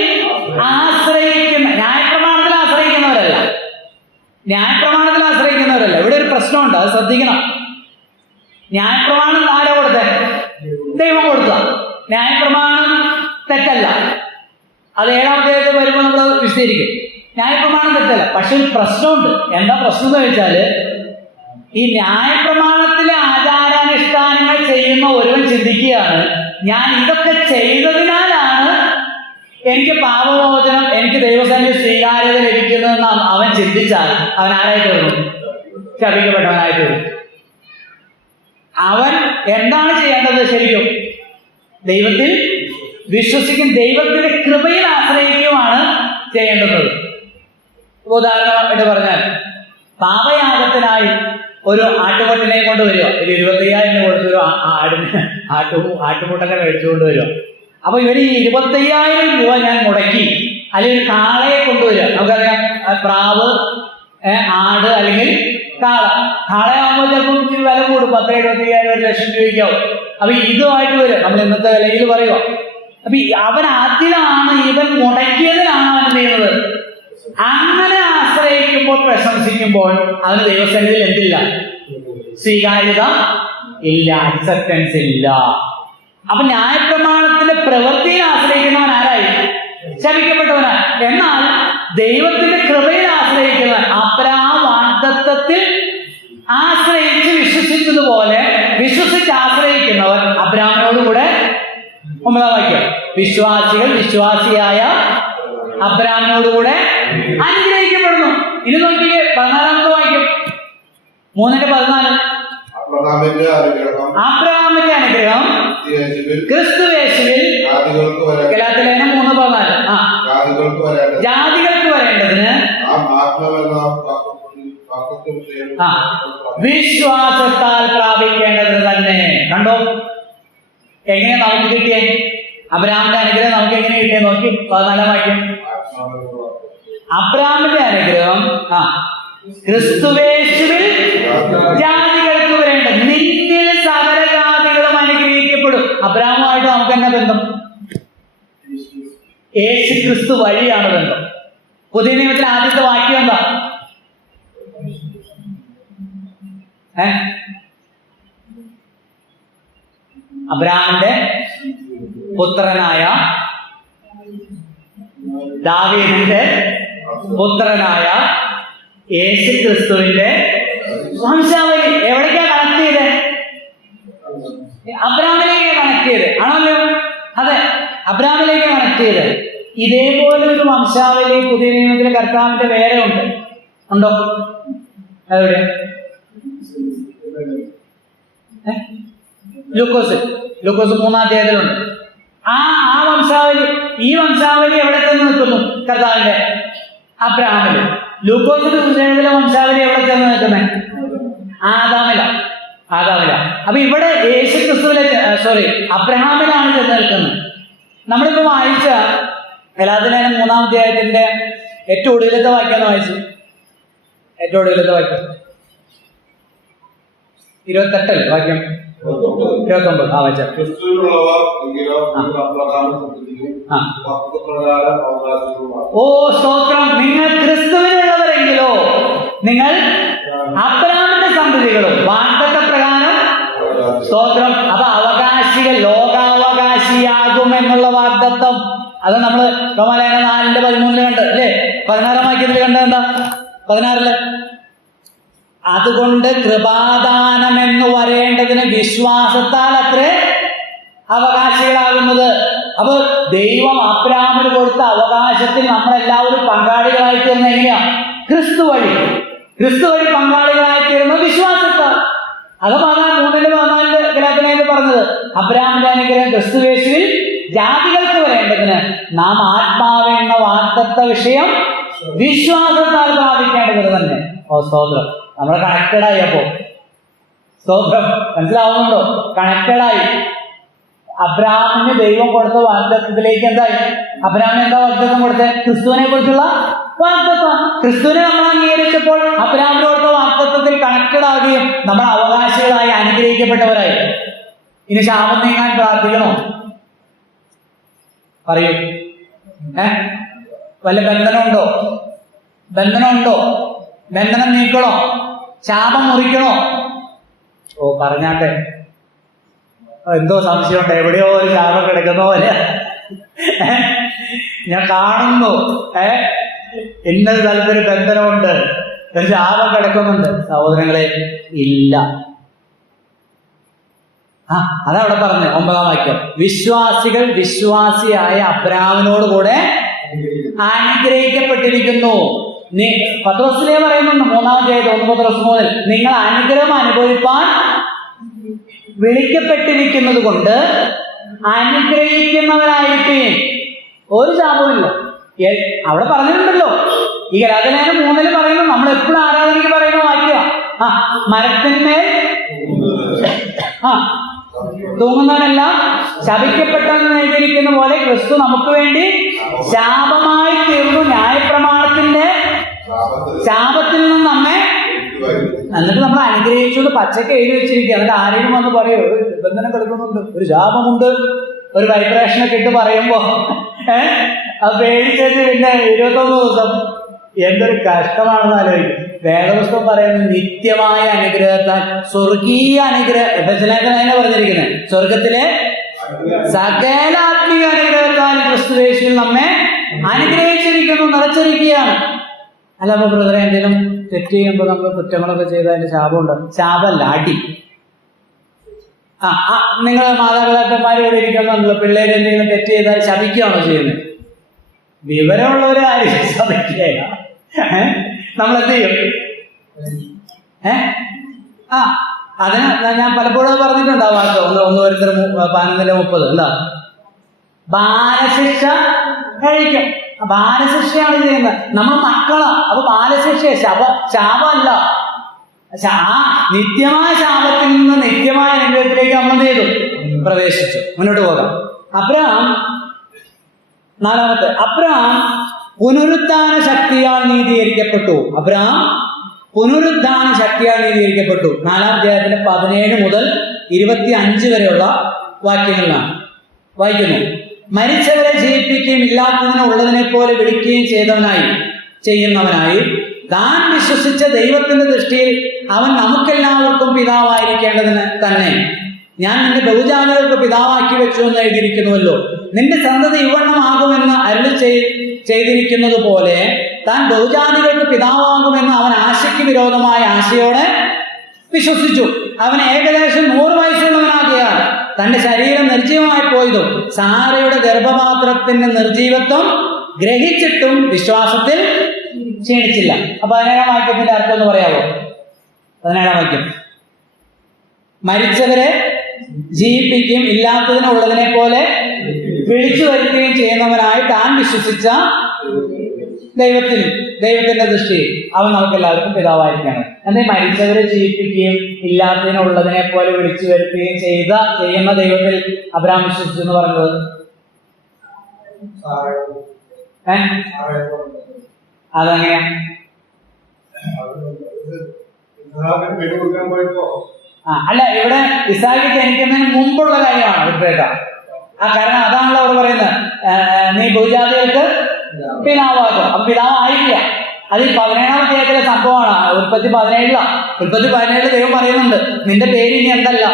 ആശ്രയിക്കുന്ന, ന്യായപ്രമാണത്തിൽ ആശ്രയിക്കുന്നവരല്ല, ന്യായപ്രമാണത്തിൽ ആശ്രയിക്കുന്നവരല്ല. ഇവിടെ ഒരു പ്രശ്നമുണ്ട്, അത് ശ്രദ്ധിക്കണം. ന്യായപ്രമാണം ആരാ കൊടുത്തേ? ദൈവം കൊടുത്ത. ന്യായപ്രമാണം തെറ്റല്ല, അത് 7-ാം അധ്യായത്തിൽ വരുമ്പോൾ നമ്മൾ വിശദീകരിക്കും. ന്യായപ്രമാണം തെറ്റല്ല. പക്ഷെ ഒരു പ്രശ്നമുണ്ട്. എന്താ പ്രശ്നം എന്ന് വെച്ചാല്, ഈ ന്യായപ്രമാണത്തിലെ ആചാരാനുഷ്ഠാനങ്ങൾ ചെയ്യുന്ന ഒരുവൻ ചിന്തിക്കുകയാണ്, ഞാൻ ഇതൊക്കെ ചെയ്തതിനാലാണ് എനിക്ക് പാപമോചനം, എനിക്ക് ദൈവസന്നിധി സ്വീകാര്യത ലഭിക്കുന്നതെന്ന് അവൻ ചിന്തിച്ചാൽ അവൻ ആരായിട്ട് വരും? ശപിക്കപ്പെട്ടവനായിട്ട് വരും. അവൻ എന്താണ് ചെയ്യേണ്ടത്? ശരിക്കും ദൈവത്തിൽ വിശ്വസിക്കും, ദൈവത്തിന്റെ കൃപയിൽ ആശ്രയിക്കുകയുമാണ് ചെയ്യേണ്ടത്. ഉദാഹരണമായിട്ട് പറഞ്ഞാൽ, പാപയാഗത്തിനായി ഒരു ആട്ടുകൊട്ടിനെ കൊണ്ട് വരിക, ഒരു 25,000 കൊടുത്തൊരു ആട്ടുമുട്ടൊക്കെ മേടിച്ചുകൊണ്ട് വരിക. അപ്പൊ ഇവര് ഈ 25,000 രൂപ ഞാൻ മുടക്കി, അല്ലെങ്കിൽ കാളയെ കൊണ്ടുവരിക. നമുക്കറിയാം, പ്രാവ്, ആട് അല്ലെങ്കിൽ കാളയാകുമ്പോൾ ചിലപ്പോൾ ഇച്ചിരി വില കൂടും, 10-75,000 1 ലക്ഷം രൂപയ്ക്കാവും. അപ്പൊ ഇതുമായിട്ട് വരും, നമ്മൾ ഇന്നത്തെ വിലയിൽ പറയുക. അപ്പൊ അവൻ അതിലാണ്, ഇവൻ മുടക്കിയതിലാണ് അവൻ ചെയ്യുന്നത്. അങ്ങനെ ആശ്രയിക്കുമ്പോൾ, പ്രശംസിക്കുമ്പോൾ അവന് ദൈവസന്നിധിയിൽ എന്തില്ല? സ്വീകാര്യത ഇല്ല, അക്സെപ്റ്റൻസ് ഇല്ല. അപ്പൊ ന്യായപ്രമാണത്തിന്റെ പ്രവൃത്തിയിൽ ആശ്രയിക്കുന്നവൻ ആരായി? ശപിക്കപ്പെട്ടവനായി. എന്നാൽ ദൈവത്തിന്റെ കൃപയിൽ ആശ്രയിക്കുന്നവൻ, അബ്രഹാം വാഗ്ദത്തത്തിൽ ആശ്രയിച്ച് വിശ്വസിച്ചതുപോലെ വിശ്വസിച്ച് ആശ്രയിക്കുന്നവർ അബ്രഹാമിനോടുകൂടെ, 9-ാം വാക്യം, വിശ്വാസികൾ വിശ്വാസിയായ അബ്രഹാമിനോടുകൂടെ അനുഗ്രഹിക്കപ്പെടുന്നു. ഇത് നോക്കിയേ, 14-ാമത്തെ വാക്യം, 3:14. അബ്രഹാമിന്റെ അനുഗ്രഹം ക്രിസ്തുയേശുവിൽ, ഗലാത്യലേഖനം 3:14, ജാതികൾക്ക് വരേണ്ടതിന് വിശ്വാസത്താൽ പ്രാപിക്കേണ്ടത് തന്നെ. കണ്ടോ എങ്ങനെ നമുക്ക് കിട്ടിയേ? അബ്രഹാമിന്റെ അനുഗ്രഹം നമുക്ക് എങ്ങനെ കിട്ടിയേ? നോക്കി 14-ാം വാക്യം. അബ്രഹാമിന്റെ അനുഗ്രഹം ക്രിസ്തുയേശുവിൽ ജാതികൾക്ക് വരേണ്ടത്, നിന്നിൽ സകല ജാതികളും അനുഗ്രഹിക്കപ്പെടും. അബ്രഹാമുമായിട്ട് നമുക്ക് എന്നാ ബന്ധം? യേശു ക്രിസ്തു വഴിയാണ് ബന്ധം. പുതിയ നിയമത്തിൽ ആദ്യത്തെ വാക്യം എന്താ? അബ്രഹാമിന്റെ പുത്രനായ, ദാവീദിന്റെ പുത്രനായ യേശു ക്രിസ്തുവിന്റെ വംശാവലി. എവിടേക്കാ കണക്ട് ചെയ്തേ? അബ്രഹാമിലേക്ക് കണക്ട് ചെയ്ത് ആണല്ലോ. അതെ, അബ്രഹാമിലേക്ക് കണക്ട് ചെയ്ത്. ഇതേപോലെ ഒരു വംശാവലി പുതിയ നിയമത്തിലെ കർത്താവിന്റെ വേറെ ഉണ്ടോ? എവിടെ? ലൂക്കോസ് 3-ാം അധ്യായത്തിലുണ്ട്. ആ വംശാവലി, ഈ വംശാവലി എവിടെ ചെന്ന് നിൽക്കുന്നു? കർത്താവിന്റെ അബ്രഹാമില്. ലൂക്കോസിന്റെ പുസ്തകത്തിലെ വംശാവലി എവിടെ ചെന്ന് നിൽക്കുന്നത്? ആദാമില. അപ്പൊ ഇവിടെ യേശു ക്രിസ്തുവിലെ, അബ്രഹാമിലാണ് ചെന്ന് നിൽക്കുന്നത്. നമ്മളിപ്പോ വായിച്ച ഗലാത്യലേഖനം 3-ാം അധ്യായത്തിന്റെ ഏറ്റവും ഒടുവിലത്തെ വാക്യം വായിച്ചു. ഏറ്റവും ഒടുവിലത്തെ വാക്യം 28 വാക്യം 29. വായിച്ച ഓ സ്തോത്രം, നിങ്ങൾ ക്രിസ്തുവിനുള്ളവരെങ്കിലോ നിങ്ങൾ അബ്രഹാമിന്റെ സന്തതികളും വാഗ്ദത്ത പ്രകാരം. സ്തോത്രം. അപ്പൊ അവകാശികൾ, ലോകാവകാശിയാകും എന്നുള്ള വാഗ്ദത്തം, അത് നമ്മള് റോമാലേഖനം 4:13 കണ്ട് അല്ലേ? 16-ാം വാക്യത്തിൽ കണ്ട എന്താ? 16 അതുകൊണ്ട് കൃപാദാനം എന്ന് വരേണ്ടതിന് വിശ്വാസത്താൽ അത്രേ അവകാശികളാകുന്നത്. അപ്പൊ ദൈവം അബ്രഹാമിന് കൊടുത്ത അവകാശത്തിൽ നമ്മളെല്ലാവരും പങ്കാളികളായി തീർന്ന എങ്ങനെയാ? ക്രിസ്തു വഴി പങ്കാളികളായി തീർന്ന വിശ്വാസത്താൽ. അത് 3:14 ഗലാത്യലേഖനത്തിൽ പറഞ്ഞത്, അബ്രഹാമിന്റെ അനുഗ്രഹം ക്രിസ്തുയേശുവിൽ ജാതികൾക്ക് വരേണ്ടതിന് നാം ആത്മാവെന്ന വാഗ്ദത്ത വിഷയം വിശ്വാസത്താൽ പ്രാപിക്കേണ്ടത് തന്നെ. ഓ സ്തോത്രം, നമ്മൾ കണക്റ്റഡായി. അപ്പോ സ്തോത്രം, മനസ്സിലാവുന്നുണ്ടോ? കണക്റ്റഡായി. അബ്രഹാമിന് ദൈവം കൊടുത്ത വാഗ്ദത്തത്തിലേക്ക് എന്തായി? അബ്രഹാമിന് എന്താ വാഗ്ദത്തം കൊടുത്തത്? ക്രിസ്തുവിനെ കുറിച്ചുള്ള വാഗ്ദത്തം. ക്രിസ്തുവിനെ നമ്മൾ അംഗീകരിച്ചപ്പോൾ അബ്രഹാമിന് കൊടുത്ത വാഗ്ദത്തത്തിൽ കണക്റ്റഡ് ആവുകയും നമ്മൾ അവകാശികളായി അനുഗ്രഹിക്കപ്പെട്ടവരായി. ഇനി ശാപം നീങ്ങാൻ പ്രാർത്ഥിക്കണോ? പറയൂ. വല്ല ബന്ധനമുണ്ടോ? ബന്ധനം നീക്കണോ? ശാപം മുറിക്കണോ? ഓ പറഞ്ഞാട്ടെ, എന്തോ സംശയമുണ്ട്, എവിടെയോ ഒരു ശാപം കിടക്കുന്ന പോലെ ഞാൻ കാണുന്നു. ഇന്നൊരു തലത്തൊരു ബന്ധനമുണ്ട്, ഒരു ശാപം കിടക്കുന്നുണ്ട്. സഹോദരങ്ങളെ, ഇല്ല. അതവിടെ പറഞ്ഞു 9-ാം വാക്യം. വിശ്വാസികൾ വിശ്വാസിയായ അബ്രാഹാമിനോട് കൂടെ അനുഗ്രഹിക്കപ്പെട്ടിരിക്കുന്നു. പത്രോസിലേ പറയുന്നുണ്ട് 3-ാം അധ്യായം 1 പത്രോസ് മുതൽ, നിങ്ങൾ അനുഗ്രഹം അനുഭവിപ്പാൻ വിളിക്കപ്പെട്ടിരിക്കുന്നത് കൊണ്ട് അനുഗ്രഹിക്കുന്നവരായിരിക്കും. ഒരു ശാപമില്ല. അവിടെ പറഞ്ഞിട്ടുണ്ടല്ലോ, ഈ ഗലാത്യലേഖനം 3-ൽ പറയുന്നു, നമ്മൾ എപ്പോഴും ആരാധനയ്ക്ക് പറയുന്ന വാക്യം മരത്തിന്മേൽ തൂങ്ങുന്നവനെല്ലാം ശപിക്കപ്പെട്ടെന്ന് എഴുതിയിരിക്കുന്ന പോലെ ക്രിസ്തു നമുക്ക് വേണ്ടി ശാപമായി തീർന്നു, ന്യായപ്രമാണത്തിന്റെ ശാപത്തിൽ നിന്ന് നമ്മെ. എന്നിട്ട് നമ്മൾ അനുഗ്രഹിച്ചുകൊണ്ട് പച്ചക്ക് എഴുതി വെച്ചിരിക്കുക. എന്നിട്ട് ആരെങ്കിലും വന്ന് പറയോ ഒരു നിബന്ധന കിടക്കുന്നുണ്ട്, ഒരു ശാപമുണ്ട്, ഒരു വൈബ്രേഷനൊക്കെ ഇട്ട് പറയുമ്പോ അത് പേടിച്ചിട്ട് പിന്നെ 21 ദിവസം എന്തൊരു കഷ്ടമാണെന്ന് ആലോചിക്കും. വേദപുസ്തകം പറയുന്നത് നിത്യമായ അനുഗ്രഹത്താൽ, സ്വർഗീയ അനുഗ്രഹം പറഞ്ഞിരിക്കുന്നത്, സ്വർഗത്തിലെ സകല ആത്മീയ അനുഗ്രഹത്താൽ ക്രിസ്തുയേശുവിൽ നമ്മെ അനുഗ്രഹിച്ചിരിക്കുന്നു, നിറച്ചിരിക്കുകയാണ്. അല്ല, അപ്പൊ ബ്രദറെ എന്തെങ്കിലും തെറ്റ് ചെയ്യുമ്പോൾ നമ്മൾ കുറ്റങ്ങളൊക്കെ ചെയ്ത് അതിന്റെ ശാപമുണ്ട്? ശാപമല്ല, അടി. നിങ്ങൾ മാതാപിതാക്കന്മാരോട് ഇരിക്കുന്നുണ്ടല്ലോ, പിള്ളേർ എന്തെങ്കിലും തെറ്റ് ചെയ്താൽ ശപിക്കുകയാണോ ചെയ്യുന്നത്? വിവരമുള്ളവരെ ആരും ശപിക്കുകയില്ല. നമ്മളെന്ത് ചെയ്യും? അതിന് ഞാൻ പലപ്പോഴും പറഞ്ഞിട്ടുണ്ടാവും. 1 എന്താ? ബാലശിക്ഷ കഴിക്കും. ബാലശിക്ഷയാണ് ചെയ്യുന്നത്. നമ്മൾ മക്കളാ. അപ്പൊ ബാലശിക്ഷ ശാപമല്ല. നിത്യമായ ശാപത്തിൽ നിന്ന് നിത്യമായ അനുഗ്രഹത്തിലേക്ക് നമ്മൾ ചെയ്തു പ്രവേശിച്ചു. മുന്നോട്ട് പോകാം. അബ്രഹാം 4-ാമത്തെ, അബ്രഹാം പുനരുദ്ധാന ശക്തിയാൽ നീതീകരിക്കപ്പെട്ടു. അബ്രഹാം പുനരുദ്ധാന ശക്തിയാൽ നീതീകരിക്കപ്പെട്ടു. 4-ാം അധ്യായത്തിന്റെ 17 മുതൽ 25 വരെയുള്ള വാക്യങ്ങളിലാണ് വായിക്കുന്നു. മരിച്ചവരെ ജീവിപ്പിക്കുകയും ഇല്ലാത്തതിനെ ഉള്ളതിനെ പോലെ വിളിക്കുകയും ചെയ്യുന്നവനായി താൻ വിശ്വസിച്ച ദൈവത്തിന്റെ ദൃഷ്ടിയിൽ അവൻ നമുക്കെല്ലാവർക്കും പിതാവായിരിക്കേണ്ടതിന് തന്നെ ഞാൻ നിന്റെ ബഹുജാതികൾക്ക് പിതാവാക്കി വെച്ചു എന്ന് എഴുതിയിരിക്കുന്നുവല്ലോ. നിന്റെ സന്തതി ഇവണ്ണമാകുമെന്ന് അരുളി ചെയ്തിരിക്കുന്നത് പോലെ താൻ ബഹുജാതികൾക്ക് പിതാവാകുമെന്ന് അവൻ ആശയ്ക്ക് വിരോധമായ ആശയോടെ വിശ്വസിച്ചു. അവൻ ഏകദേശം 100 വയസ്സുള്ളവനാകിയാൽ തന്റെ ശരീരം നിർജീവമായി പോയതും സാരയുടെ ഗർഭപാത്രത്തിന്റെ നിർജീവത്വം ഗ്രഹിച്ചിട്ടും വിശ്വാസത്തിൽ ക്ഷീണിച്ചില്ല. അപ്പൊ 17-ാം വാക്യത്തിന്റെ അർത്ഥം ഒന്ന് പറയാമോ? 17-ാം വാക്യം, മരിച്ചവരെ ജീവിപ്പിക്കുകയും ഇല്ലാത്തതിനുള്ളതിനെ പോലെ വിളിച്ചു വരുത്തുകയും ചെയ്യുന്നവനായി താൻ വിശ്വസിച്ച ദൈവത്തിന്റെ ദൃഷ്ടിയിൽ അവൻ നമുക്ക് എല്ലാവർക്കും പിതാവായിരിക്കണം. എന്തേ മരിച്ചവരെ ജീവിപ്പിക്കുകയും ഇല്ലാത്തതിനുള്ളതിനെ പോലെ വിളിച്ചു വരുത്തുകയും ചെയ്യുന്ന ദൈവത്തിൽ അബ്രഹാം വിശ്വസിച്ചു എന്ന് പറഞ്ഞത്? അതെങ്ങനെയാ? അല്ല, ഇവിടെ ഇസാക്ക് ജനിക്കുന്നതിന് മുമ്പുള്ള കാര്യമാണ് വിട്ടേക്കാം. കാരണം അതാണല്ലോ അവിടെ പറയുന്നത്, നീ ഭൂജാതികൾക്ക് പിതാവാകും. അപ്പൊ പിതാവായില്ല. അത് 17-ാം അധ്യായത്തിലെ സംഭവമാണ്. ഉൽപ്പത്തി 17 ദൈവം പറയുന്നുണ്ട്, നിന്റെ പേര് ഇനി എന്തല്ല,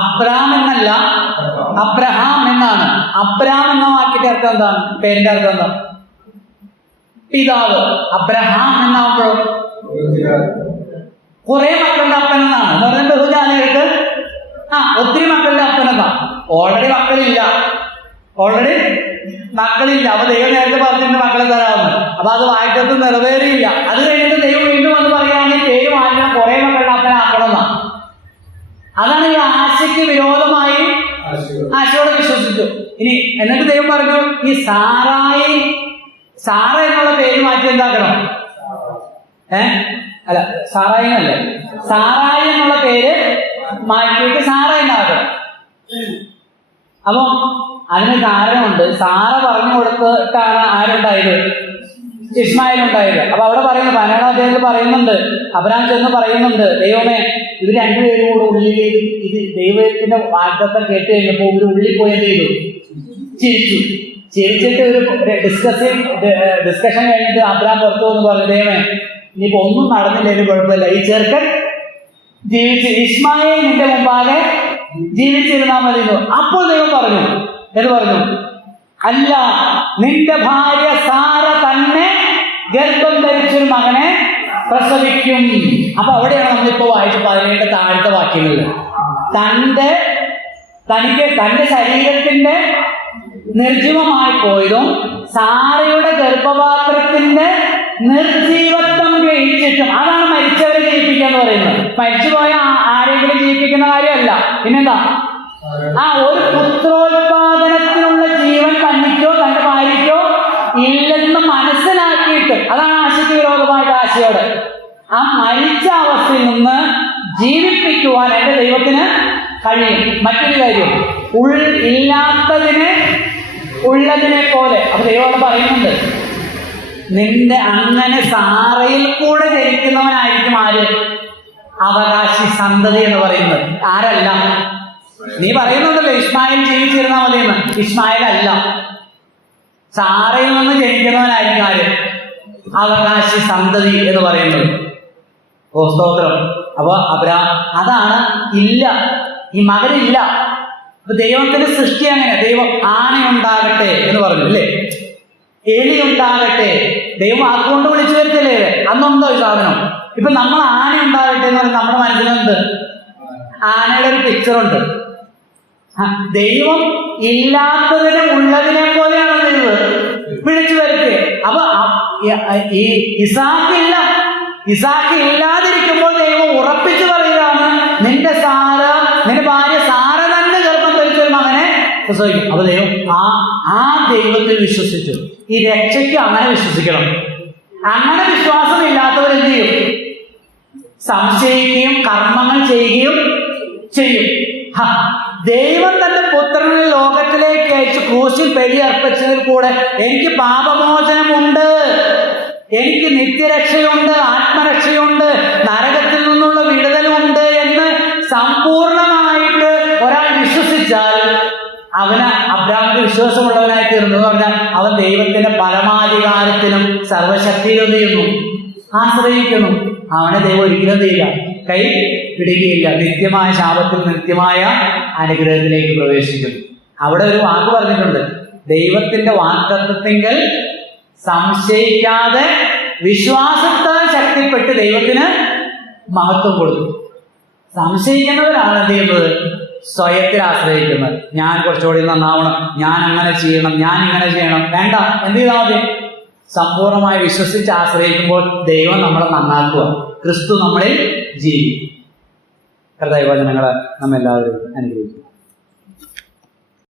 അബ്രാം എന്നല്ല, അബ്രഹാം എന്നാണ്. അബ്രാം എന്ന വാക്കിന്റെ അർത്ഥം എന്താണ്? പേരിന്റെ അർത്ഥം എന്താ? പിതാവ്. അബ്രഹാം എന്നാകുമ്പോഴോ കുറെ മക്കളുടെ അപ്പൻ എന്നാണ്. എന്ന് പറഞ്ഞാൽ ബഹുജാതികൾക്ക് ഒത്തിരി മക്കളുടെ അപ്പൻ എന്നാണ്. ഓൾറെഡി മക്കളില്ല. അപ്പൊ ദൈവം നേരത്തെ പറഞ്ഞിട്ട് മക്കളെ തരാമെന്ന്. അപ്പൊ അത് വാഗ്ദത്തം നിറവേറിയില്ല. അത് കഴിഞ്ഞിട്ട് ദൈവം വീണ്ടും വന്ന് പറയുകയാണെങ്കിൽ പേര് മാറ്റണം, കുറെ മക്കളുടെ അപ്പനാക്കണം എന്നാണ്. അതാണ് ഈ ആശയ്ക്ക് വിരോധമായി ആശയോടെ വിശ്വസിച്ചു. ഇനി എന്നിട്ട് ദൈവം പറഞ്ഞു, ഈ സാറ എന്നുള്ള പേര് മാറ്റി എന്താക്കണം? അല്ല, സാറായി എന്നല്ലേ, സാറായി എന്നുള്ള പേര് മാറ്റിയിട്ട് സാറ എന്നാക്കണം. അപ്പം അതിന് കാരണമുണ്ട്. സാറ പറഞ്ഞു കൊടുത്തിട്ടാണ് ആരുണ്ടായത്? ഇസ്മായിൽ ഉണ്ടായത്. അപ്പൊ അവിടെ പറയുന്നു, 17-ാം അധ്യായത്തിൽ പറയുന്നുണ്ട്, അബ്രഹാം ചെന്ന് പറയുന്നുണ്ട്, ദൈവമേ ഇവർ രണ്ടുപേരും കൂടെ ഉള്ളിൽ ഇത് ദൈവത്തിന്റെ വാഗ്ദത്തം കേട്ട് കഴിഞ്ഞപ്പോൾ ഇവർ ഉള്ളിൽ പോയി എന്ത് ചെയ്തു? ചിരിച്ചു. ചിരിച്ചിട്ട് ഒരു ഡിസ്കഷൻ കഴിഞ്ഞിട്ട് അബ്രഹാം പുറത്തു എന്ന് പറഞ്ഞു, ദൈവമേ ഇനിയിപ്പോ ഒന്നും നടന്നില്ലെങ്കിലും കുഴപ്പമില്ല, ഈ ചെറുക്കൻ ജീവിച്ച് ഇസ്മായിൽ നിന്റെ മുമ്പാകെ ജീവിച്ചിരുന്നാൽ മതി. അപ്പോൾ ദൈവം പറഞ്ഞു, എന്ന് പറഞ്ഞു, അല്ല, നിന്റെ ഭാര്യ സാറ തന്നെ ഗർഭം ധരിച്ചൊരു മകനെ പ്രസവിക്കും. അപ്പൊ അവിടെയാണ് നമ്മളിപ്പോ വായിച്ച 17 താഴത്തെ വാക്യങ്ങളിൽ തന്റെ ശരീരത്തിന്റെ നിർജീവമായി പോയതും സാറയുടെ ഗർഭപാത്രത്തിന്റെ നിർജീവത്വം ഗ്രഹിച്ചിട്ടും, അതാണ് മരിച്ചവരെ ജീവിപ്പിക്കുക എന്ന് പറയുന്നത്. മരിച്ചുപോയ ആരെങ്കിലും ജീവിപ്പിക്കുന്ന കാര്യമല്ല. പിന്നെന്താ? ഒരു പുത്രോത്പാദനത്തിനുള്ള ജീവൻ തനിക്കോ തന്റെ ഭാര്യയ്ക്കോ ഇല്ലെന്ന് മനസ്സിലാക്കിയിട്ട്, അതാണ് ആശയ്ക്ക് വിരോധമായിട്ട് ആശയോട്, ആ മരിച്ച അവസ്ഥയിൽ നിന്ന് ജീവിപ്പിക്കുവാൻ എന്റെ ദൈവത്തിന് കഴിയും. മറ്റൊരു കാര്യം, ഇല്ലാത്തതിനെ ഉള്ളതിനെ പോലെ. അപ്പൊ ദൈവം പറയുന്നുണ്ട്, നിന്റെ അങ്ങനെ സാറയിൽ കൂടെ ജനിക്കുന്നവനായിരിക്കും ആര്? അവകാശി, സന്തതി എന്ന് പറയുന്നത്. ആരല്ല? നീ പറയുന്നുണ്ടല്ലോ ഇസ്മായിൽ ജീവിച്ചിരുന്നാൽ മതിയെന്ന്. ഇസ്മായിൽ അല്ല, സാറയിൽ നിന്ന് ജനിക്കുന്നവനായിരിക്കും ആര്? അവകാശി, സന്തതി എന്ന് പറയുന്നത്. ഓ സ്തോത്രം. അപ്പൊ അബ്രഹാം അതാണ് ഇല്ല, ഈ മകനില്ല. അപ്പൊ ദൈവത്തിന്റെ സൃഷ്ടി അങ്ങനെ. ദൈവം ആനയുണ്ടാകട്ടെ എന്ന് പറഞ്ഞു അല്ലേ, എലി ഉണ്ടാകട്ടെ, ദൈവം അതുകൊണ്ട് വിളിച്ചു വരുത്തില്ലേ? അന്നുണ്ടോ ഈ സാധനം? ഇപ്പൊ നമ്മൾ ആന ഉണ്ടാകട്ടെ എന്ന് പറഞ്ഞാൽ നമ്മുടെ മനസ്സിലുണ്ട് ആനയുടെ ഒരു പിക്ചറുണ്ട്. ദൈവം ഇല്ലാത്തതിനെ ഉള്ളതിനെ പോലെയാണ് ദൈവം വിളിച്ചു വരുത്തിയത്. അപ്പൊ ഈ ഇസാക്ക് ഇല്ലാതിരിക്കുമ്പോൾ ദൈവം ഉറപ്പിച്ചു പറയുകയാണ്, നിന്റെ ഭാര്യ സാറ തന്നെ ഗർഭം ധരിച്ചൊരു മകനെ പ്രസവിക്കും. അപ്പൊ ദൈവം ആ ദൈവത്തിൽ വിശ്വസിച്ചു. ഈ രക്ഷയ്ക്ക് അങ്ങനെ വിശ്വസിക്കണം. അങ്ങനെ വിശ്വാസം ഇല്ലാത്തവർ എന്ത് ചെയ്യും? സംശയിക്കുകയും കർമ്മങ്ങൾ ചെയ്യുകയും ചെയ്യും. ദൈവം തന്റെ പുത്രനെ ലോകത്തിലേക്ക് അയച്ച് ക്രൂശിൽ ബലി അർപ്പിച്ചതിൽ കൂടെ എനിക്ക് പാപമോചനമുണ്ട്, എനിക്ക് നിത്യരക്ഷയുണ്ട്, ആത്മരക്ഷയുണ്ട്, നരകത്തിൽ നിന്നുള്ള വിടുതലുണ്ട് എന്ന് സമ്പൂർണമായിട്ട് ഒരാൾ വിശ്വസിച്ചാൽ അവന് അബ്രാഹാമിന്റെ വിശ്വാസമുള്ളവനായി തീർന്നു. എന്ന് പറഞ്ഞാൽ അവൻ ദൈവത്തിന്റെ പരമാധികാരത്തിനും സർവശക്തിയിലും ചെയ്യുന്നു, ആശ്രയിക്കുന്നു. അവനെ ദൈവം ഒരിക്കലും ചെയ്യില്ല, കൈ പിടിക്കുകയില്ല. നിത്യമായ ശാപത്തിൽ നിത്യമായ അനുഗ്രഹത്തിലേക്ക് പ്രവേശിക്കുന്നു. അവിടെ ഒരു വാക്ക് പറഞ്ഞിട്ടുണ്ട്, ദൈവത്തിന്റെ വാഗ്ദത്തത്തിങ്കൽ സംശയിക്കാതെ വിശ്വാസത്താൽ ശക്തിപ്പെട്ട് ദൈവത്തിന് മഹത്വം കൊടുത്തു. സംശയിക്കുന്നവരാണ് എന്ത് ചെയ്യുന്നത്? സ്വയത്തിൽ ആശ്രയിക്കുന്നത്. ഞാൻ കുറച്ചുകൂടി നന്നാവണം, ഞാൻ അങ്ങനെ ചെയ്യണം, ഞാൻ ഇങ്ങനെ ചെയ്യണം. വേണ്ട, എന്ത് ചെയ്താൽ മതി? സമ്പൂർണമായി വിശ്വസിച്ച് ആശ്രയിക്കുമ്പോൾ ദൈവം നമ്മളെ നന്നാക്കുക, ക്രിസ്തു നമ്മളിൽ ജീവിക്കും. കർത്താവ് വചനങ്ങളെ നമ്മെല്ലാവരും അനുഗ്രഹിക്കും.